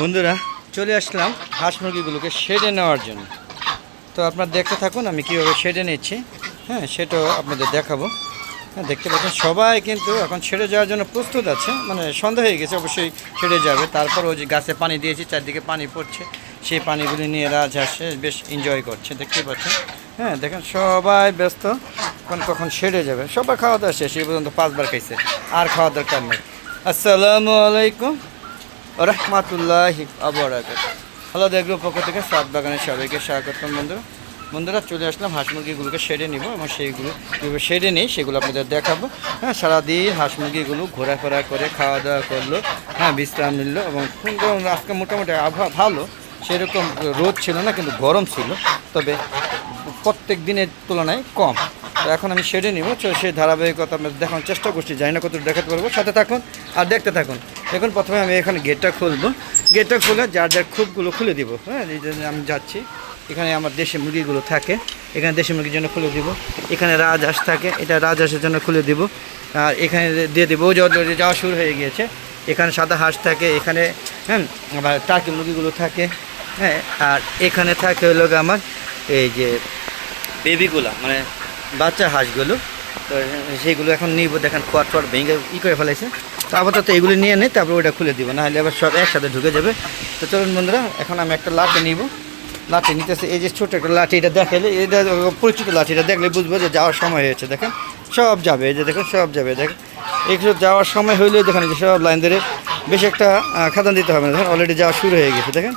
বন্ধুরা চলে আসলাম হাঁস মুরগিগুলোকে শেডে নেওয়ার জন্য। তো আপনারা দেখতে থাকুন আমি কীভাবে শেডে নিচ্ছি। হ্যাঁ, সেটাও আপনাদের দেখাবো। হ্যাঁ, দেখতে পাচ্ছেন সবাই কিন্তু এখন ছেড়ে যাওয়ার জন্য প্রস্তুত আছে, মানে সন্ধ্যা হয়ে গেছে, অবশ্যই ছেড়ে যাবে। তারপর ওই যে গাছে পানি দিয়েছি, চারদিকে পানি পড়ছে, সেই পানিগুলি নিয়ে রাজহাঁসে বেশ এনজয় করছে, দেখতে পাচ্ছেন। হ্যাঁ, দেখেন সবাই ব্যস্ত, কখন ছেড়ে যাবে। সবাই খাওয়া দাওয়া শেষ, এই পর্যন্ত 5বার খাইছে, আর খাওয়ার দরকার নেই। আসসালামু আলাইকুম রহমতুল্লাহি আবরাকাতুহু। হ্যালো, দেখলো পক্ষ থেকে সাত বাগানের সবাইকে স্বাগতম। বন্ধুরা চলে আসলাম হাঁস মুরগিগুলোকে শেডে নিব এবং সেইগুলো কীভাবে শেডে নেই সেগুলো আপনাদের দেখাবো। হ্যাঁ, সারাদিন হাঁস মুরগিগুলো ঘোরাফেরা করে খাওয়া দাওয়া করলো, হ্যাঁ বিশ্রাম নিল এবং আজকে মোটামুটি আবহাওয়া ভালো, সেরকম রোদ ছিল না কিন্তু গরম ছিল, তবে প্রত্যেক দিনের তুলনায় কম। তো এখন আমি শেডে নিব, সেই ধারাবাহিকতা আপনাদের দেখানোর চেষ্টা করছি, জানি না কত দেখাতে পারবো। সাথে থাকুন আর দেখতে থাকুন। দেখুন প্রথমে আমি এখানে গেটটা খুলবো, গেটটা খুলে যার যার খুবগুলো খুলে দিব। হ্যাঁ, এই জন্য আমি যাচ্ছি। এখানে আমার দেশি মুরগিগুলো থাকে, এখানে দেশি মুরগির জন্য খুলে দিব। এখানে রাজহাঁস থাকে, এটা রাজহাঁসের জন্য খুলে দিব। আর এখানে দিয়ে দেবো, যাওয়া শুরু হয়ে গিয়েছে। এখানে সাদা হাঁস থাকে, এখানে হ্যাঁ আবার টার্কি মুরগিগুলো থাকে। হ্যাঁ, আর এখানে থাকে হলো আমার এই যে বেবিগুলো, মানে বাচ্চা হাঁসগুলো। তো সেইগুলো এখন নিব। দেখেন খোয়ার টোয়ার ভেঙে করে ফেলাইছে। তো আপাতত এগুলো নিয়ে নিই, তারপরে ওটা খুলে দিব, নাহলে আবার সব একসাথে ঢুকে যাবে। তো চলুন বন্ধুরা, এখন আমি একটা লাঠি নিব। লাঠি নিতেছে, এই যে ছোটো একটা লাঠি, এটা দেখালে, এটা পরিচিত লাঠি, এটা দেখলে বুঝবো যে যাওয়ার সময় হয়েছে। দেখেন সব যাবে, এই যে দেখেন সব যাবে। দেখেন একটু যাওয়ার সময় হইলেও দেখেন যে সব লাইন ধরে, বেশি একটা খাদান দিতে হবে না। দেখেন অলরেডি যাওয়া শুরু হয়ে গেছে, দেখেন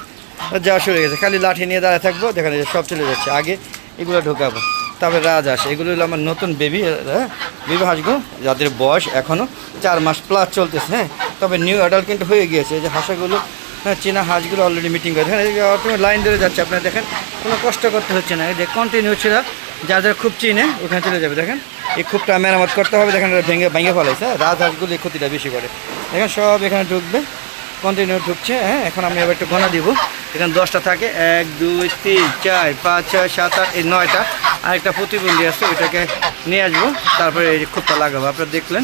যাওয়া শুরু হয়ে গেছে। খালি লাঠি নিয়ে দাঁড়ায় থাকবো, দেখেন যে সব চলে যাচ্ছে। আগে এগুলো ঢোকাবো, তারপরে রাজহাঁস। এগুলো হলো আমার নতুন বেবি, হ্যাঁ বেবি হাঁসগুলো, যাদের বয়স এখনও 4 মাস প্লাস চলতেছে। হ্যাঁ, তবে নিউ অ্যাডাল্ট কিন্তু হয়ে গিয়েছে। এই যে হাঁসগুলো, হ্যাঁ চীনা হাঁসগুলো অলরেডি মিটিং করে। হ্যাঁ, অটোমেটিক লাইন ধরে যাচ্ছে, আপনারা দেখেন কোনো কষ্ট করতে হচ্ছে না। এই যে কন্টিনিউ ছিল, যারা খুব চিনে ওখানে চলে যাবে। দেখেন এই খুবটা মেরামত করতে হবে, দেখেন ভেঙে ফেলাইছে। রাজহাঁসগুলো এই ক্ষতিটা বেশি করে। দেখেন সব এখানে ঢুকবে, কন্টিনিউ ঢুকছে। হ্যাঁ, এখন আমি আবার একটু গোনা দিব। এখানে 10টা থাকে, 1 2 3 4 5 6 7 8 এই 9টা। আর একটা প্রতিবন্ধী আছে, ওইটাকে নিয়ে আসবো, তারপরে এই খুবটা লাগাবো। আপনারা দেখলেন।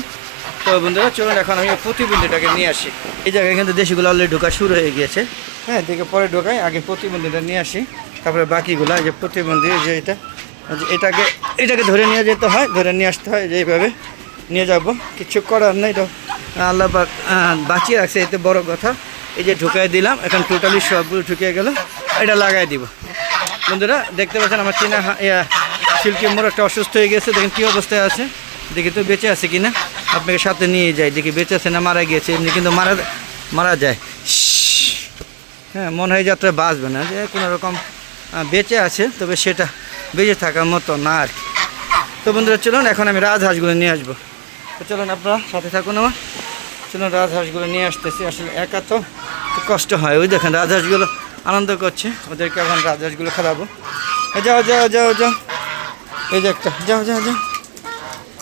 তো বন্ধুরা চলুন এখন আমি প্রতিবন্ধীটাকে নিয়ে আসি। এই জায়গায় কিন্তু দেশিগুলো অলরেডি ঢোকা শুরু হয়ে গিয়েছে। হ্যাঁ, এদিকে পরে ঢোকাই, আগে প্রতিবন্ধীটা নিয়ে আসি, তারপরে বাকিগুলো। এই যে প্রতিবন্ধী, যে এটাকে ধরে নিয়ে যেতে হয়, ধরে নিয়ে আসতে হয়, যে এইভাবে নিয়ে যাব। কিছু করার নেই, এটা আল্লাহ বাঁচিয়ে রাখছে, এতে বড় কথা। এই যে ঢুকাই দিলাম, এখন টোটালি সবগুলো ঢুকিয়ে গেল। এটা লাগাই দিব। বন্ধুরা দেখতে পাচ্ছেন আমার চীনা সিল্কি মোর একটা অসুস্থ হয়ে গেছে, দেখেন কী অবস্থায় আছে। দেখি তো বেঁচে আছে কিনা, আপনাকে সাথে নিয়ে যাই, দেখি বেঁচে আছে না মারা গিয়েছে। এমনি কিন্তু মারা যায়। হ্যাঁ, মনে হয় যাত্রা বাঁচবে না, যে কোনো রকম বেঁচে আছে, তবে সেটা বেঁচে থাকার মতো না আর কি। তো বন্ধুরা চলুন এখন আমি রাজহাঁসগুলো নিয়ে আসবো। তো চলুন আপনারা সাথে থাকুন আমার। চলুন রাজহাঁসগুলো নিয়ে আসতেছি। আসলে একা তো কষ্ট হয়। ওই দেখেন রাজহাঁসগুলো আনন্দ করছে, ওদেরকে এখন রাজহাঁসগুলো খেলাবো। যাও যাও যাও যাও, এই যে একটা, যাও যাও যাও।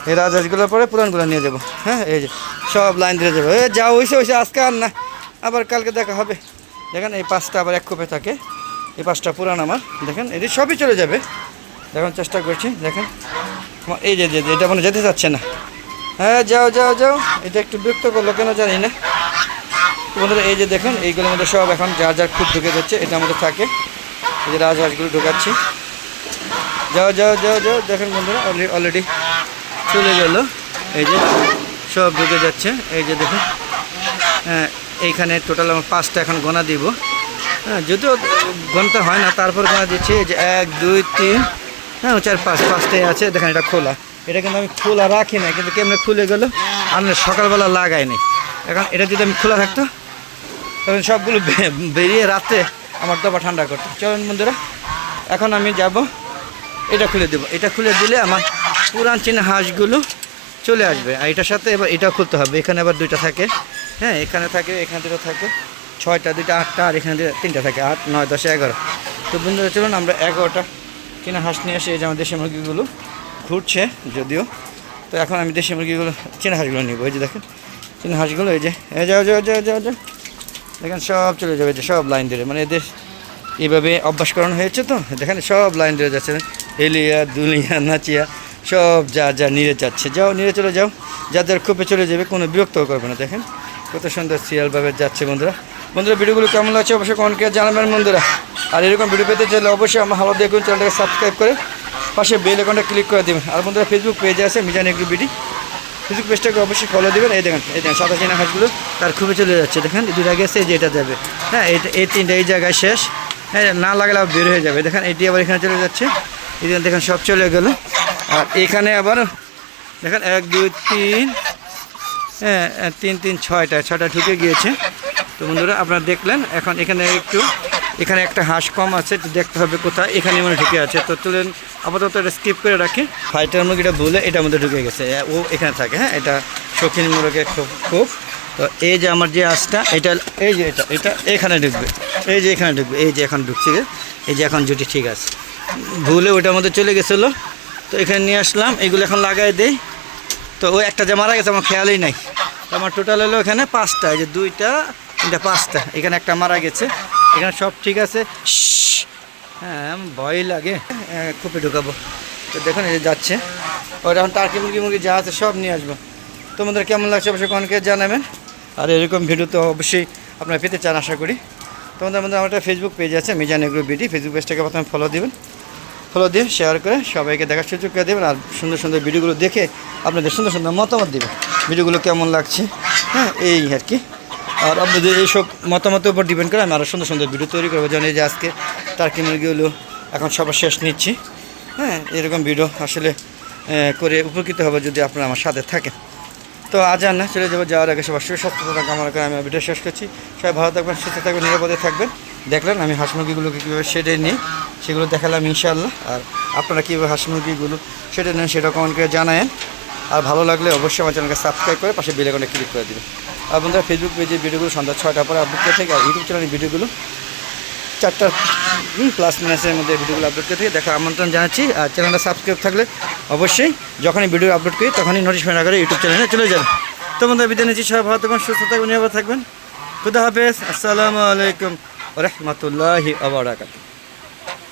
এই রাজহাঁসগুলোর পরে পুরানগুলো নিয়ে যাবো। হ্যাঁ, এই যে সব লাইন ধরে যাবো। যাও, ওইসে আজকে আর না, আবার কালকে দেখা হবে। দেখেন এই 5টা আবার এক কোপে থাকে, এই 5টা পুরান আমার। দেখেন এদের সবই চলে যাবে, দেখুন চেষ্টা করছি। দেখেন এই যে এটা মনে যেতে চাচ্ছে না। হ্যাঁ, যাও যাও যাও। এটা একটু বিরক্ত করলো কেন জানি না। বন্ধুরা এই যে দেখেন এইগুলোর মধ্যে সব এখন যার যার খুব ঢুকে যাচ্ছে, এটার মধ্যে থাকে। এই যে রাজহাঁসগুলো ঢুকাচ্ছি। যাও যাও যাও যাও। দেখেন বন্ধুরা অলরেডি চলে গেল। এই যে সব ঢুকে যাচ্ছে। এই যে দেখুন, হ্যাঁ এইখানে টোটাল আমার 5টা এখন গোনা দিব। হ্যাঁ, যদিও গণতে হয় না, তারপর গোনা দিচ্ছি। এই যে 1 2 3 হ্যাঁ 4 5টাই আছে। দেখেন এটা খোলা, এটা কিন্তু আমি খোলা রাখি না, কিন্তু কেমনে খুলে গেলো আমি সকালবেলা লাগাই নি। এখন এটা যদি আমি খোলা থাকতো, তখন সবগুলো বেরিয়ে রাত্রে আমার দবা ঠান্ডা করতো। চলুন বন্ধুরা এখন আমি যাব, এটা খুলে দেবো। এটা খুলে দিলে আমার পুরান চীনা হাঁসগুলো চলে আসবে। আর এটার সাথে এবার এটাও খুলতে হবে। এখানে আবার 2টা থাকে। হ্যাঁ, এখানে থাকে, এখানে 2টা থাকে, 6টা, 2টা 8টা, আর এখানে 3টা থাকে, 8 9 10 11। তো বন্ধুরা চলুন আমরা 11টা চীনা হাঁস নিয়ে আসি। এই যে আমার দেশি মুরগিগুলো ঘুরছে যদিও। তো এখন আমি দেশি মুরগিগুলো চীনা হাঁসগুলো নিব। এই যে দেখেন চীনা হাঁসগুলো, এই যে যাও যাও যাও যাও যাও। দেখেন সব চলে যাবে, যে সব লাইন ধরে, মানে এদের এইভাবে অভ্যাস করানো হয়েছে। তো দেখেন সব লাইন ধরে যাচ্ছে, হেলিয়া দুলিয়া নাচিয়া সব যা নিয়ে যাচ্ছে। যাও নিয়ে চলে যাও, যাদের খুপে চলে যাবে, কোনো বিরক্ত করবে না। দেখেন কত সুন্দর সিরিয়ালভাবে যাচ্ছে বন্ধুরা। বন্ধুরা ভিডিওগুলো কেমন লাগছে অবশ্যই কমেন্ট করে জানাবেন বন্ধুরা। আর এরকম ভিডিও পেতে চাইলে অবশ্যই আমার ভালো দেখুন, চ্যানেলটাকে সাবস্ক্রাইব করে পাশে বেল আইকনটা ক্লিক করে দেবেন। আর বন্ধুরা ফেসবুক পেজে আছে মিজান এগ্রো বিডি, ফেসবুক পেজটাকে অবশ্যই ফলো দেবেন। এই দেখেন সাদা চিনা হাঁসগুলো তার খুবই চলে যাচ্ছে, দেখেন দুটো আগে আছে, এই যে এটা যাবে, হ্যাঁ এই তিনটা এই জায়গায় শেষ, হ্যাঁ না লাগলে আবার বের হয়ে যাবে। দেখেন এটি আবার এখানে চলে যাচ্ছে, এই দেখেন সব চলে গেল। আর এখানে আবার দেখেন 1 2 3, হ্যাঁ 3 3 6টা ঢুকে গিয়েছে। তো বন্ধুরা আপনারা দেখলেন, এখন এখানে একটা হাঁস কম আছে, একটু দেখতে হবে কোথায়, এখানে মানে ঢুকে আছে। তো চলেন আপাতত এটা স্কিপ করে রাখি। ফাইটার মুরগিটা ভুলে এটার মধ্যে ঢুকে গেছে, ও এখানে থাকে, হ্যাঁ এটা শৌখিন মুরগি খুব। তো এই যে আমার যে আঁশটা এটা, এই যে এটা এখানে ঢুকবে, এই যে এখানে ঢুকবে, এই যে এখন ঢুকছে, এই যে এখন জুটি ঠিক আছে, ভুলে ওইটার মধ্যে চলে গেছিলো। তো এখানে নিয়ে আসলাম, এগুলো এখন লাগাই দেই। তো ওই একটা যে মারা গেছে আমার খেয়ালই নাই। তো আমার টোটাল হলো এখানে 5টা, এই যে 2টা 3টা 5টা, এখানে একটা মারা গেছে, এখানে সব ঠিক আছে। হ্যাঁ ভয় লাগে, খুপে ঢুকাবো। তো দেখুন এই যে যাচ্ছে, ওর এখন টার্কি মুরগি যা আছে সব নিয়ে আসবো। তোমাদের কেমন লাগছে অবশ্যই কমেন্টে জানাবেন। আর এরকম ভিডিও তো অবশ্যই আপনারা পেতে চান আশা করি। তোমাদের মধ্যে আমার একটা ফেসবুক পেজ আছে মিজান এগ্রো বিডি, ফেসবুক পেজটাকে প্রথমে ফলো দিবেন, ফলো দিয়ে শেয়ার করে সবাইকে দেখার সুযোগ করে দেবেন। আর সুন্দর সুন্দর ভিডিওগুলো দেখে আপনাদের সুন্দর সুন্দর মতামত দেবেন, ভিডিওগুলো কেমন লাগছে, হ্যাঁ এই আর কি। আর আপনাদের এইসব মতামতের উপর ডিপেন্ড করে আমি আরও সুন্দর সুন্দর ভিডিও তৈরি করবো। যেন এই যে আজকে টার্কি মুরগিগুলো এখন সবার শেষ নিচ্ছি, হ্যাঁ এরকম ভিডিও আসলে করে উপকৃত হবে যদি আপনারা আমার সাথে থাকেন। তো আজ আর না, চলে যাবো, যাওয়ার আগে সবার সুস্বাস্থ্যতা কামনা করে আমি ভিডিও শেষ করছি। সবাই ভালো থাকবেন, সুস্থ থাকবেন, নিরাপদে থাকবেন। দেখলেন আমি হাঁস মুরগিগুলোকে কীভাবে শেডে নিই সেগুলো দেখালাম ইনশাআল্লাহ। আর আপনারা কীভাবে হাঁস মুরগিগুলো শেডে নেন সেটা কমেন্ট করে জানায়েন। আর ভালো লাগলে অবশ্যই আমার চ্যানেলকে সাবস্ক্রাইব করে পাশে বেল আইকনে ক্লিক করে দেবেন। আর বন্ধুরা ফেসবুক পেজে ভিডিওগুলো সন্ধ্যা 6টার পরে আপলোড করে থাকে, আর ইউটিউব চ্যানেলের ভিডিওগুলো 4টা +- মধ্যে ভিডিওগুলো আপলোড করে থেকে দেখার আমন্ত্রণ জানাচ্ছি। আর চ্যানেলটা সাবস্ক্রাইব থাকলে অবশ্যই যখনই ভিডিও আপলোড করি তখনই নোটিফিকেশন আকারে ইউটিউব চ্যানেলে চলে যাবে। তো বন্ধুরা বিদায় নিচ্ছি, সবাই ভালো থাকবেন, সুস্থ থাকবেন, নিরাপদ থাকবেন। খুদা হাফেজ, আসসালামু আলাইকুম ওয়া রাহমাতুল্লাহি ওয়া বারাকাতুহু।